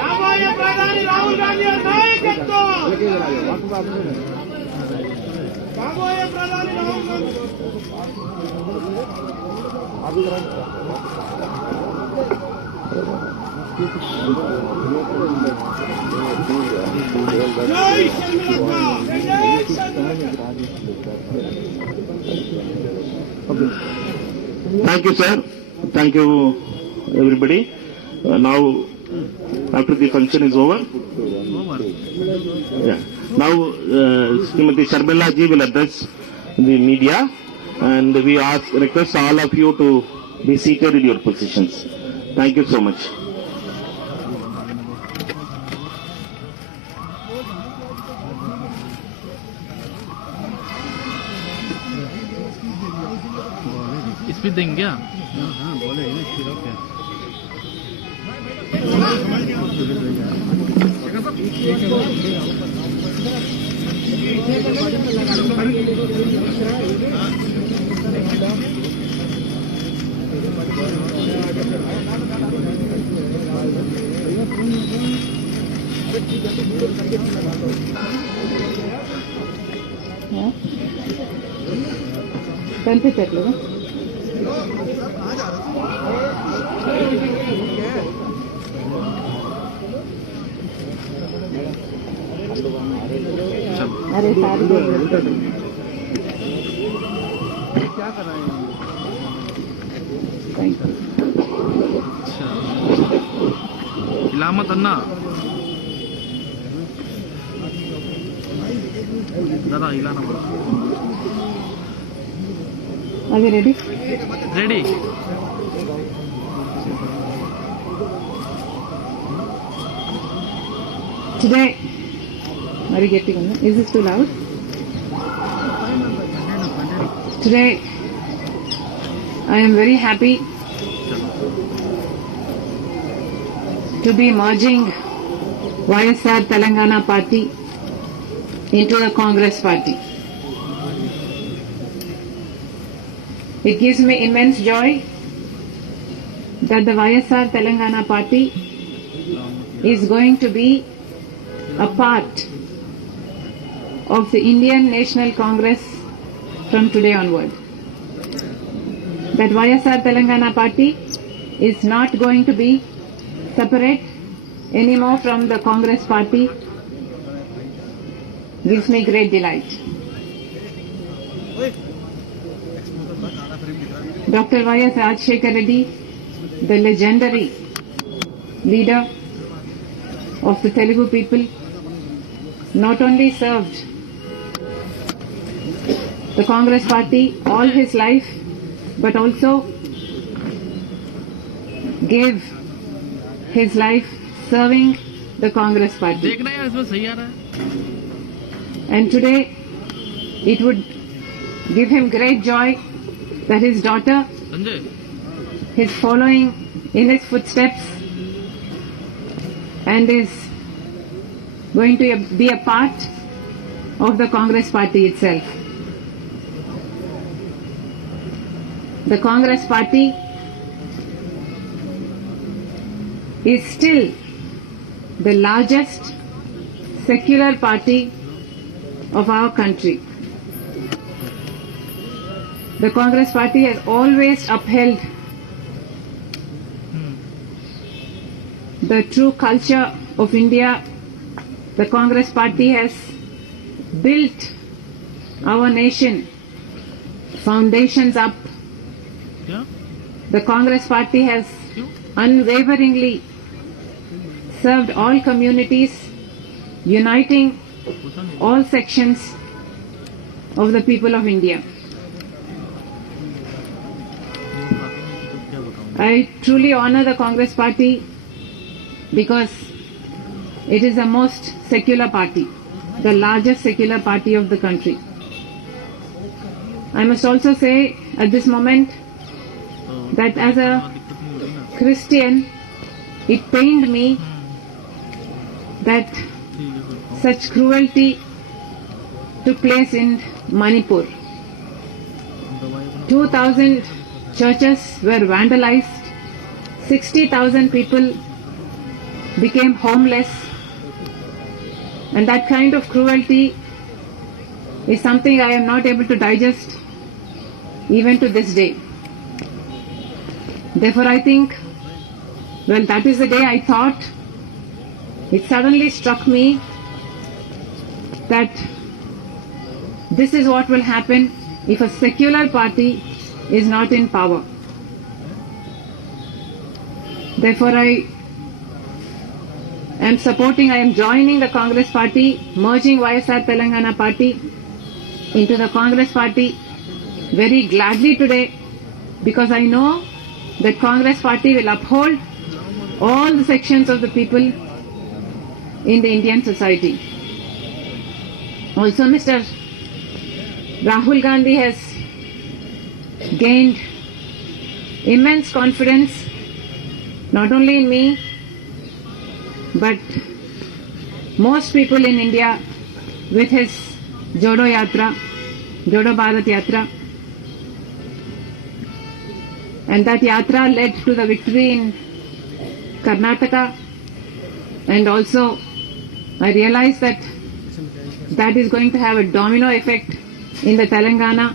రాబోయే ప్రధాని రాహుల్ గాంధీ నాయకత్వం. రాబోయే ప్రధాని రాహుల్ గాంధీ. జై షర్మిలక్క. జై షర్మిలక్క. Thank you, sir. Thank you, everybody. Now, after the function is over, yeah. Now, Srimati Sharmila ji will address the media, and we request all of you to be seated in your positions. Thank you so much. Speed देंगे क्या? हाँ बोले speed okay. కనిపించట్లేదు. अरे सारी क्या कर रहे हैं? इलामत अन्ना दादा हिलाना पड़ा. अभी ready ready. Today, are you getting on? Is this too loud? Today, I am very happy to be merging YSR Telangana Party into the Congress Party. It gives me immense joy that the YSR Telangana Party is going to be a part of the Indian National Congress from today onward. That YSR Telangana Party is not going to be separate anymore from the Congress Party gives me great delight. Dr. Y.S. Rajshekhar Reddy, the legendary leader of the Telugu people, not only served the Congress Party all his life, but also gave his life serving the Congress Party. देखना यार इसमें सही आ रहा है. And today, it would give him great joy that his daughter Sanjay is following in his footsteps and is going to be a part of the Congress Party itself. The Congress Party is still the largest secular party of our country. The Congress Party has always upheld the true culture of India. The Congress Party has built our nation foundations up. क्या? The Congress Party has unwaveringly served all communities, uniting all sections of the people of India. I truly honor the Congress Party because it is the most secular party, the largest secular party of the country. I must also say at this moment that as a Christian, it pained me that such cruelty took place in Manipur. 2,000 churches were vandalized, 60,000 people became homeless, and that kind of cruelty is something I am not able to digest even to this day. Therefore, I think, well, that is the day I thought, it suddenly struck me that this is what will happen if a secular party is not in power. Therefore, I am joining the Congress party, merging YSR Telangana party into the Congress party very gladly today, because I know that Congress party will uphold all the sections of the people in the Indian society. Also, Mr. Rahul Gandhi has gained immense confidence not only in me but most people in India with his Jodo Yatra, Jodo Bharat Yatra, and that yatra led to the victory in Karnataka, and also I realized that that is going to have a domino effect in the Telangana,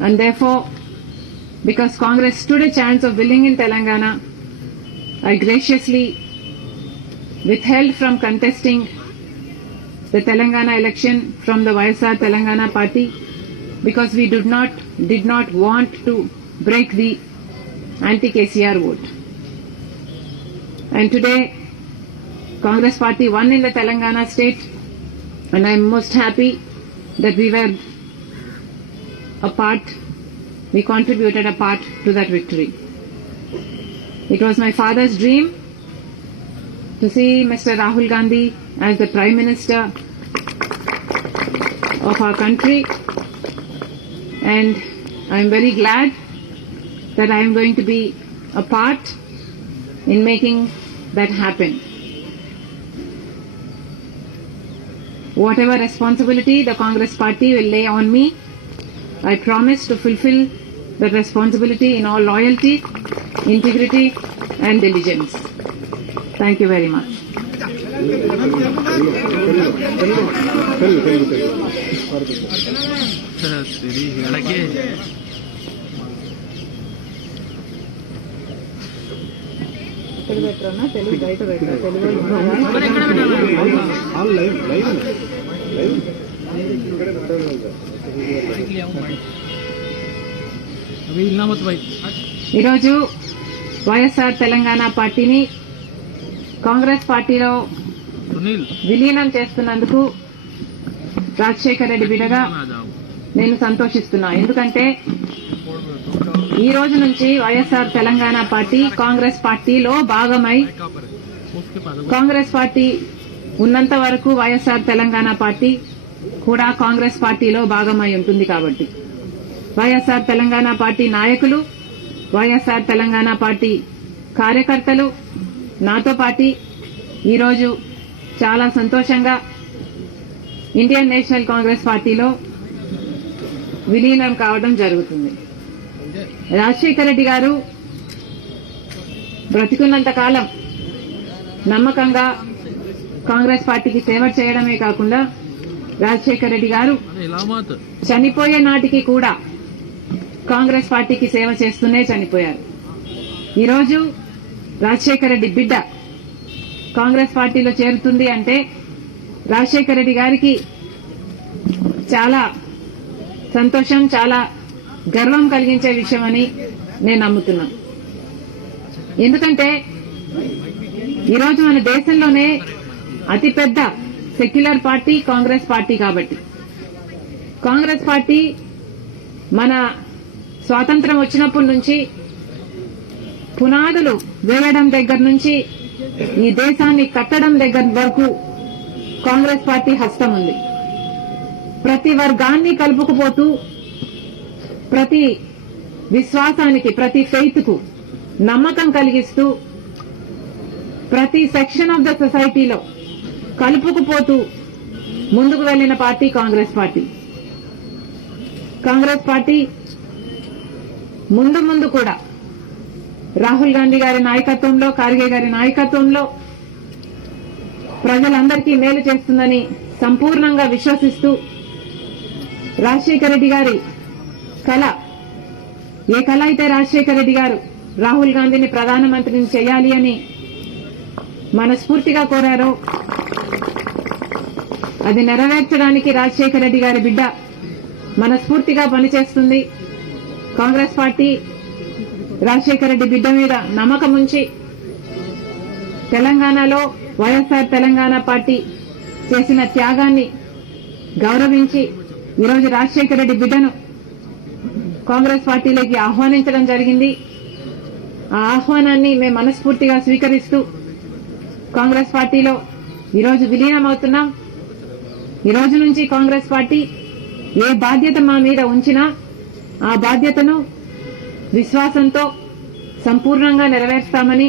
and therefore, because Congress stood a chance of winning in Telangana, I graciously withheld from contesting the Telangana election from the YSR Telangana party, because we did not want to break the anti-KCR vote. And today, Congress party won in the Telangana state, and I am most happy that we contributed a part to that victory. It was my father's dream to see Mr. Rahul Gandhi as the Prime Minister of our country, and I am very glad that I am going to be a part in making that happen. Whatever responsibility the Congress party will lay on me, I promise to fulfill that responsibility in all loyalty, integrity and diligence. Thank you very much. ఈరోజు వైఎస్ఆర్ తెలంగాణ పార్టీని కాంగ్రెస్ పార్టీలో విలీనం చేస్తున్నందుకు రాజశేఖర్ రెడ్డి బిడ్డగా నేను సంతోషిస్తున్నా. ఎందుకంటే ఈ రోజు నుంచి వైఎస్ఆర్ తెలంగాణ పార్టీ కాంగ్రెస్ పార్టీలో భాగమై, కాంగ్రెస్ పార్టీ ఉన్నంత వరకు వైఎస్ఆర్ తెలంగాణ పార్టీ కూడా కాంగ్రెస్ పార్టీలో భాగమై ఉంటుంది. కాబట్టి వైఎస్ఆర్ తెలంగాణ పార్టీ నాయకులు, వైఎస్ఆర్ తెలంగాణ పార్టీ కార్యకర్తలు నాతో పాటు ఈరోజు చాలా సంతోషంగా ఇండియన్ నేషనల్ కాంగ్రెస్ పార్టీలో విలీనం కావడం జరుగుతుంది. రాజశేఖర రెడ్డి గారు బ్రతికున్నంత కాలం నమ్మకంగా కాంగ్రెస్ పార్టీకి సేవ చేయడమే కాకుండా రాజశేఖర రెడ్డి గారు చనిపోయే నాటికి కూడా కాంగ్రెస్ పార్టీకి సేవ చేస్తూనే చనిపోయారు. ఈరోజు రాజశేఖర రెడ్డి బిడ్డ కాంగ్రెస్ పార్టీలో చేరుతుంది అంటే రాజశేఖర రెడ్డి గారికి చాలా సంతోషం, చాలా గర్వం కలిగించే విషయమని నేను నమ్ముతున్నాను. ఎందుకంటే ఈరోజు మన దేశంలోనే అతిపెద్ద సెక్యులర్ పార్టీ కాంగ్రెస్ పార్టీ. కాబట్టి కాంగ్రెస్ పార్టీ మన స్వాతంత్రం వచ్చినప్పటి నుంచి పునాదులు వేయడం దగ్గర నుంచి ఈ దేశాన్ని కట్టడం దగ్గర వరకు కాంగ్రెస్ పార్టీ హస్తం ఉంది. ప్రతి వర్గాన్ని కలుపుకుపోతూ, ప్రతి విశ్వాసానికి, ప్రతి ఫెయిత్ కు నమ్మకం కలిగిస్తూ, ప్రతి సెక్షన్ ఆఫ్ ద సొసైటీలో కలుపుకుపోతూ ముందుకు వెళ్లిన పార్టీ కాంగ్రెస్ పార్టీ. కాంగ్రెస్ పార్టీ ముందు ముందు కూడా రాహుల్ గాంధీ గారి నాయకత్వంలో, ఖార్గే గారి నాయకత్వంలో ప్రజలందరికీ మేలు చేస్తుందని సంపూర్ణంగా విశ్వసిస్తూ రాజశేఖర రెడ్డి గారి కళ, ఏ కళ అయితే రాజశేఖర రెడ్డి గారు రాహుల్ గాంధీని ప్రధానమంత్రిని చేయాలి అని మనస్ఫూర్తిగా కోరారో అది నెరవేర్చడానికి రాజశేఖర రెడ్డి గారి బిడ్డ మనస్ఫూర్తిగా పనిచేస్తుంది. కాంగ్రెస్ పార్టీ రాజశేఖర రెడ్డి బిడ్డ మీద నమ్మకం ఉంచి తెలంగాణలో వైఎస్ఆర్ తెలంగాణ పార్టీ చేసిన త్యాగాన్ని గౌరవించి ఈరోజు రాజశేఖర రెడ్డి బిడ్డను కాంగ్రెస్ పార్టీలోకి ఆహ్వానించడం జరిగింది. ఆ ఆహ్వానాన్ని మేము మనస్ఫూర్తిగా స్వీకరిస్తూ కాంగ్రెస్ పార్టీలో ఈరోజు విలీనమవుతున్నాం. ఈ రోజు నుంచి కాంగ్రెస్ పార్టీ ఏ బాధ్యత మా మీద ఉంచినా ఆ బాధ్యతను విశ్వాసంతో సంపూర్ణంగా నెరవేర్స్తామని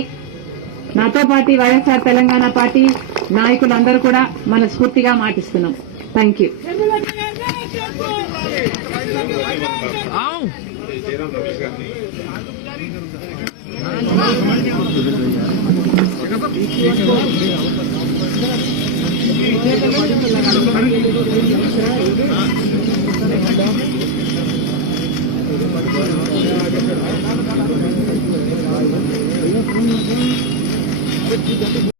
నాతో పాటు వైఎస్ఆర్ తెలంగాణ పార్టీ నాయకులందరూ కూడా మనస్ఫూర్తిగా మాటిస్తున్నాం. Thank you. आओ జై